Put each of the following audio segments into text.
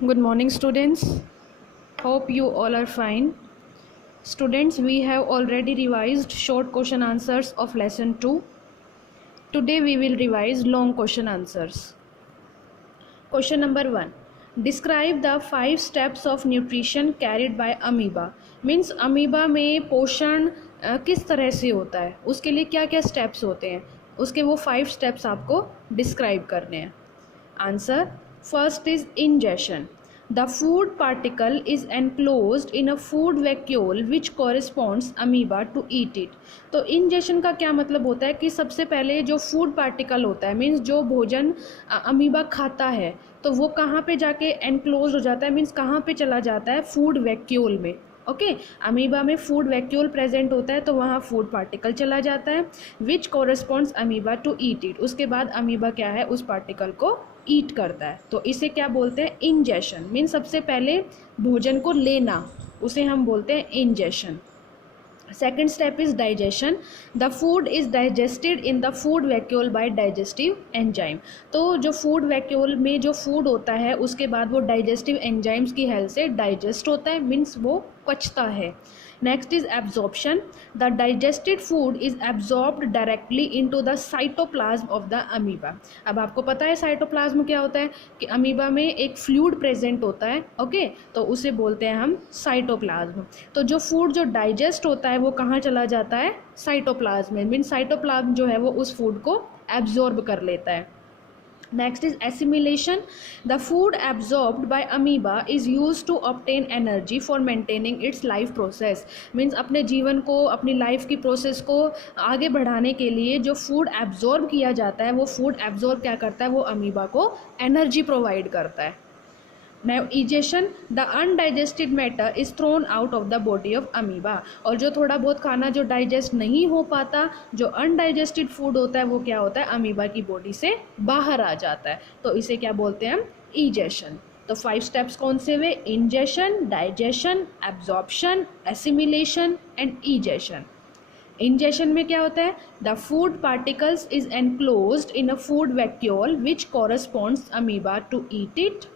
Good morning, students. Hope you all are fine. Students, we have already revised short question answers of lesson 2. Today we will revise long question answers. Question number 1. Describe the 5 steps of nutrition carried by amoeba. Means amoeba में पोषण किस तरह से होता है, उसके लिए क्या क्या स्टेप्स होते हैं, उसके वो 5 स्टेप्स आपको डिस्क्राइब करने हैं. Answer. First is ingestion. The food particle is enclosed in a food vacuole which corresponds amoeba to eat it. तो ingestion का क्या मतलब होता है कि सबसे पहले जो food particle होता है मीन्स जो भोजन अमीबा खाता है तो वो कहाँ पे जाके enclosed हो जाता है, मीन्स कहाँ पे चला जाता है, food vacuole में. ओके अमीबा में फूड वैक्यूल प्रेजेंट होता है तो वहाँ फूड पार्टिकल चला जाता है which corresponds amoeba to eat it. उसके बाद अमीबा क्या है, उस पार्टिकल को ईट करता है. तो इसे क्या बोलते हैं, इंजेशन. मीन सबसे पहले भोजन को लेना, उसे हम बोलते हैं ingestion. Second step is digestion. The food is digested in the food vacuole by digestive enzyme. तो जो food vacuole में जो food होता है उसके बाद वो digestive enzymes की हेल्प से digest होता है, मीन्स वो पचता है. Next is absorption. The digested food is absorbed directly into the cytoplasm of the amoeba. अब आपको पता है साइटोप्लाज्म क्या होता है कि अमीबा में एक फ्लूइड प्रेजेंट होता है. ओके तो उसे बोलते हैं हम साइटोप्लाज्म. तो जो फूड जो डाइजेस्ट होता है वो कहाँ चला जाता है, साइटोप्लाज्म में. मीन साइटोप्लाज्म जो है वो उस फूड को एब्जॉर्ब कर लेता है. Next is assimilation. The food absorbed by amoeba is used to obtain energy for maintaining its life process. Means अपने जीवन को, अपनी लाइफ की प्रोसेस को आगे बढ़ाने के लिए जो फूड एब्जॉर्ब किया जाता है वो फूड एब्जॉर्ब क्या करता है, वो अमीबा को एनर्जी प्रोवाइड करता है. Now egestion, the undigested matter is thrown out of the body of amoeba. और जो थोड़ा बहुत खाना जो डाइजेस्ट नहीं हो पाता, जो अनडाइजेस्टेड फूड होता है वो क्या होता है, अमीबा की बॉडी से बाहर आ जाता है. तो इसे क्या बोलते हैं हम, egestion. तो 5 स्टेप्स कौन से हुए, ingestion, digestion, absorption, assimilation and egestion. Ingestion में क्या होता है, the food particles is enclosed in a food vacuole which corresponds amoeba to eat it.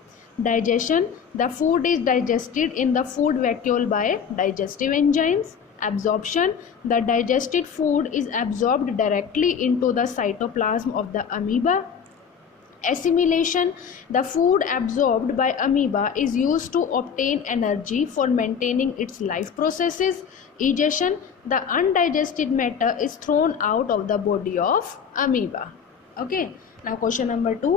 Digestion, the food is digested in the food vacuole by digestive enzymes. Absorption, the digested food is absorbed directly into the cytoplasm of the amoeba. Assimilation, the food absorbed by amoeba is used to obtain energy for maintaining its life processes. Egestion, the undigested matter is thrown out of the body of amoeba. Okay. Now question number 2.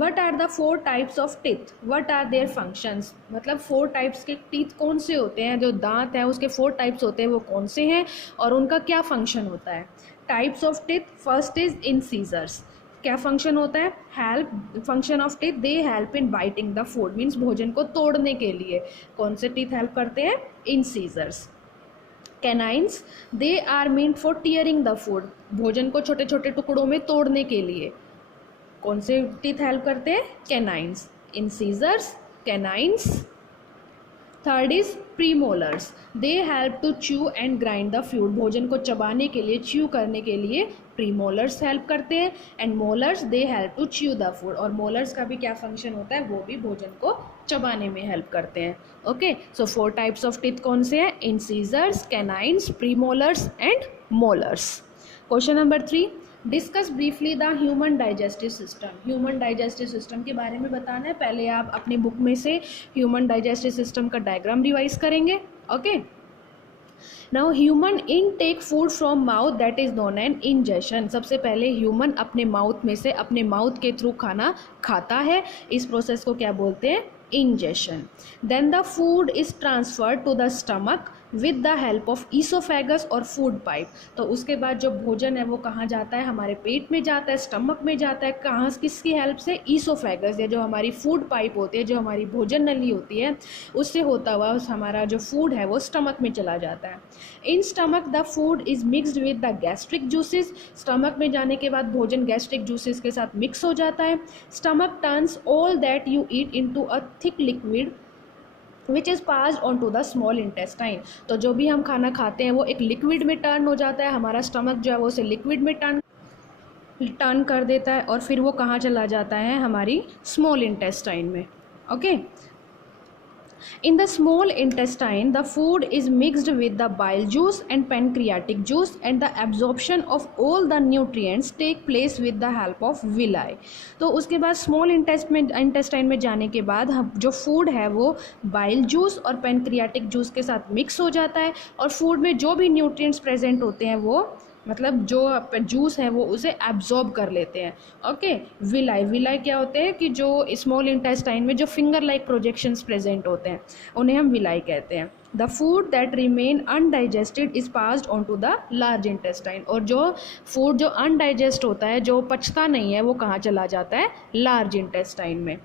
What are the 4 types of teeth? What are their functions? मतलब 4 types के teeth कौन से होते हैं, जो दांत हैं उसके 4 टाइप्स होते हैं वो कौन से हैं और उनका क्या फंक्शन होता है. Types of teeth, first is incisors. क्या फंक्शन होता है, help, function of teeth, they help in biting the food. Means भोजन को तोड़ने के लिए कौन से टीथ हेल्प करते हैं, incisors. Canines, they are meant for tearing the food. भोजन को छोटे छोटे टुकड़ों में तोड़ने के लिए कौन से टीथ हेल्प करते हैं, canines. Incisors, canines. Third is premolars. They help to chew and grind the food. भोजन को चबाने के लिए, च्यू करने के लिए प्रीमोलर्स हेल्प करते हैं. And molars, they help to chew the food. और मोलर्स का भी क्या फंक्शन होता है, वो भी भोजन को चबाने में हेल्प करते हैं. Okay so 4 types of teeth कौन से हैं, incisors, canines, premolars and molars. Question number 3. Discuss briefly the human digestive system. Human digestive system के बारे में बताना है. पहले आप अपनी बुक में से ह्यूमन डाइजेस्टिव सिस्टम का डायग्राम रिवाइज करेंगे. Okay now human intake food from mouth, that is known an ingestion. सबसे पहले ह्यूमन अपने माउथ में से, अपने माउथ के थ्रू खाना खाता है. इस प्रोसेस को क्या बोलते हैं, ingestion. Then the food is transferred to the stomach with the help of oesophagus और फूड पाइप. तो उसके बाद जो भोजन है वो कहाँ जाता है, हमारे पेट में जाता है, स्टमक में जाता है. कहाँ, किसकी हेल्प से, ईसोफेगस, या जो हमारी फूड पाइप होती है, जो हमारी भोजन नली होती है, उससे होता हुआ हमारा जो फूड है वो स्टमक में चला जाता है. In stomach the food is mixed with the gastric juices. Stomach में जाने के बाद भोजन गैस्ट्रिक जूसेस के साथ मिक्स हो जाता है. Stomach turns all that you eat into a thick liquid which is passed on to the small intestine. तो जो भी हम खाना खाते हैं वो एक लिक्विड में टर्न हो जाता है. हमारा स्टमक जो है वो उसे लिक्विड में टर्न कर देता है और फिर वो कहाँ चला जाता है, हमारी स्मॉल इंटेस्टाइन में. Okay In the small intestine, the food is mixed with the bile juice and pancreatic juice, and the absorption of all the nutrients take place with the help of villi. तो उसके बाद small intestine में जाने के बाद हम जो food है वो बाइल जूस और पेनक्रियाटिक जूस के साथ मिक्स हो जाता है, और फूड में जो भी न्यूट्रिएंट्स प्रेजेंट होते हैं वो मतलब जो जूस है वो उसे एब्जॉर्ब कर लेते हैं. ओके, विलाई क्या होते हैं कि जो स्मॉल इंटेस्टाइन में जो फिंगर लाइक प्रोजेक्शंस प्रेजेंट होते हैं उन्हें हम विलाई कहते हैं. The food that remain undigested is passed on to the large intestine. और जो फूड जो अनडाइजेस्ट होता है, जो पचता नहीं है, वो कहाँ चला जाता है? लार्ज इंटेस्टाइन में.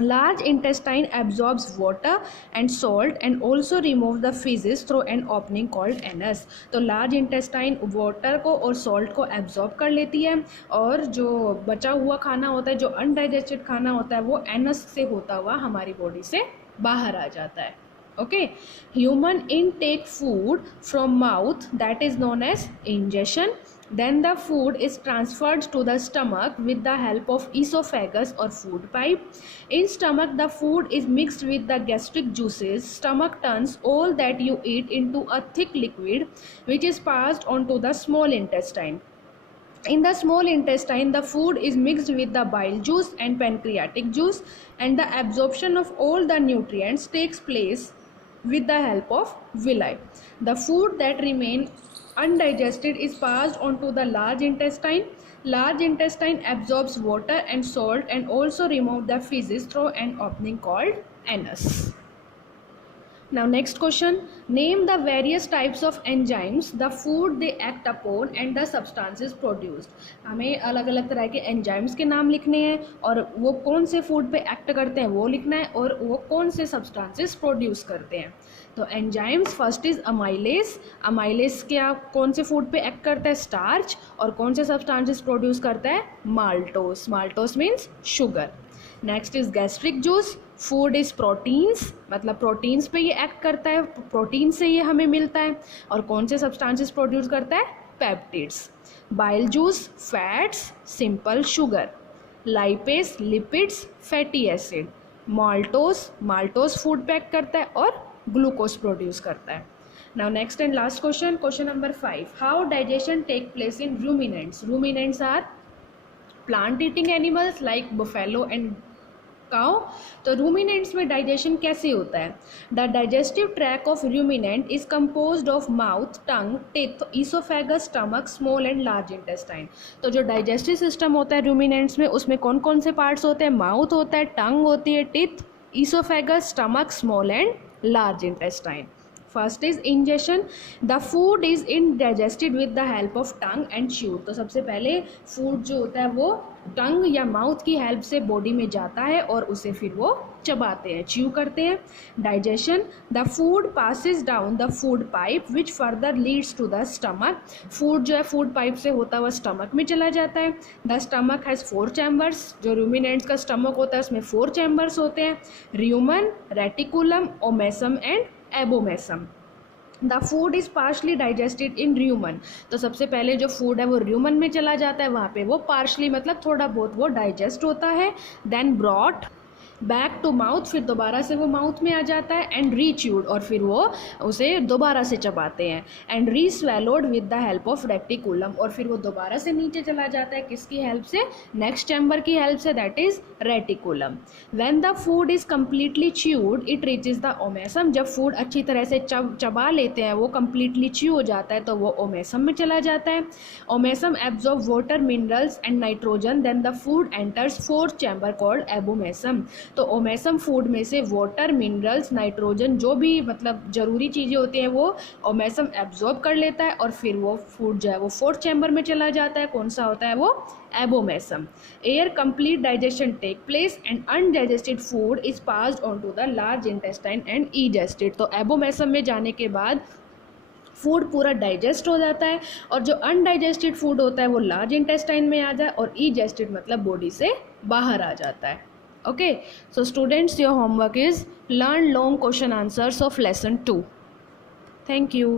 Large intestine absorbs water and salt and also removes the feces through an opening called anus. तो large intestine water को और salt को absorb कर लेती है, और जो बचा हुआ खाना होता है, जो undigested खाना होता है, वो anus से होता हुआ हमारी body से बाहर आ जाता है. Okay, human intake food from mouth, that is known as ingestion. Then the food is transferred to the stomach with the help of esophagus or food pipe. In stomach, the food is mixed with the gastric juices. Stomach turns all that you eat into a thick liquid which is passed on to the small intestine. In the small intestine, the food is mixed with the bile juice and pancreatic juice, and the absorption of all the nutrients takes place with the help of villi. The food that remain undigested is passed on to the large intestine. Large intestine absorbs water and salt and also remove the feces through an opening called anus. Now next question, name the various types of enzymes, the food they act upon and the substances produced. हमें अलग अलग तरह के enzymes के नाम लिखने हैं, और वो कौन से फूड पे एक्ट करते हैं वो लिखना है, और वो कौन से सब्सटेंसेस प्रोड्यूस करते हैं. तो enzymes, first is amylase. Amylase क्या कौन से फूड पे एक्ट करता है? स्टार्च. और कौन से सब्सटेंसेस प्रोड्यूस करता है? Maltose. Maltose means sugar. Next is gastric juice. Food is proteins, मतलब प्रोटीन्स पे ये एक्ट करता है, प्रोटीन से ये हमें मिलता है. और कौन से सब्सटेंसेस प्रोड्यूस करता है? Peptides. Bile juice, fats, simple sugar. Lipase, lipids, fatty acid. Maltose, maltose food पे एक्ट करता है और ग्लूकोज प्रोड्यूस करता है. Now next and last question, question number 5. How digestion take place in ruminants. Ruminants are plant eating animals like buffalo and cow. तो ruminants में digestion कैसे होता है? The digestive tract of ruminant is composed of mouth, tongue, teeth, oesophagus, stomach, small and large intestine. तो जो digestive system होता है ruminants में, उसमें कौन कौन से पार्ट्स होते हैं? माउथ होता है, टंग होती है, teeth, oesophagus, stomach, small and large intestine. First is ingestion. The food is indigested with the help of tongue and chewed. तो सबसे पहले फूड जो होता है वो टंग या माउथ की हेल्प से बॉडी में जाता है और उसे फिर वो चबाते हैं, च्यू करते हैं. Digestion, the food passes down the food pipe which further leads to the stomach. Food जो है फूड पाइप से होता हुआ स्टमक में चला जाता है. The stomach has 4 chambers. जो रूमिनेंट्स का स्टमक होता है उसमें 4 चैम्बर्स होते हैं, र्यूमन, reticulum, omasum and abomasum. The food is partially digested इन र्यूमन. तो सबसे पहले जो फूड है वो र्यूमन में चला जाता है, वहाँ पे वो पार्शली मतलब थोड़ा बहुत वो डाइजेस्ट होता है. Then brought back to mouth, फिर दोबारा से वो माउथ में आ जाता है. एंड रीच्यूड, और फिर वो उसे दोबारा से चबाते हैं. And reswallowed with the help of reticulum, और फिर वो दोबारा से नीचे चला जाता है. किसकी हेल्प से? नेक्स्ट चैम्बर की हेल्प से, that is reticulum. When the food is completely chewed it reaches the omasum. जब फूड अच्छी तरह से चबा लेते हैं, वो कम्प्लीटली च्यू हो जाता है, तो वो ओमेसम में चला जाता है. Omasum absorb water, minerals and nitrogen. Then the food enters 4th chamber called abomasum. तो ओमेसम फूड में से वाटर, मिनरल्स, नाइट्रोजन, जो भी मतलब ज़रूरी चीज़ें होती हैं वो ओमेसम एब्जॉर्ब कर लेता है, और फिर वो फूड जो है वो 4th चैम्बर में चला जाता है. कौन सा होता है वो? Abomasum. Here complete digestion take place and undigested food is passed on to the large intestine and egested. तो एबोमेसम में जाने के बाद फूड पूरा डाइजेस्ट हो जाता है, और जो अनडाइजेस्टेड फूड होता है वो लार्ज इंटेस्टाइन में आ जाए, और ईजेस्टेड मतलब बॉडी से बाहर आ जाता है. Okay, so students, your homework is learn long question answers of lesson 2. Thank you.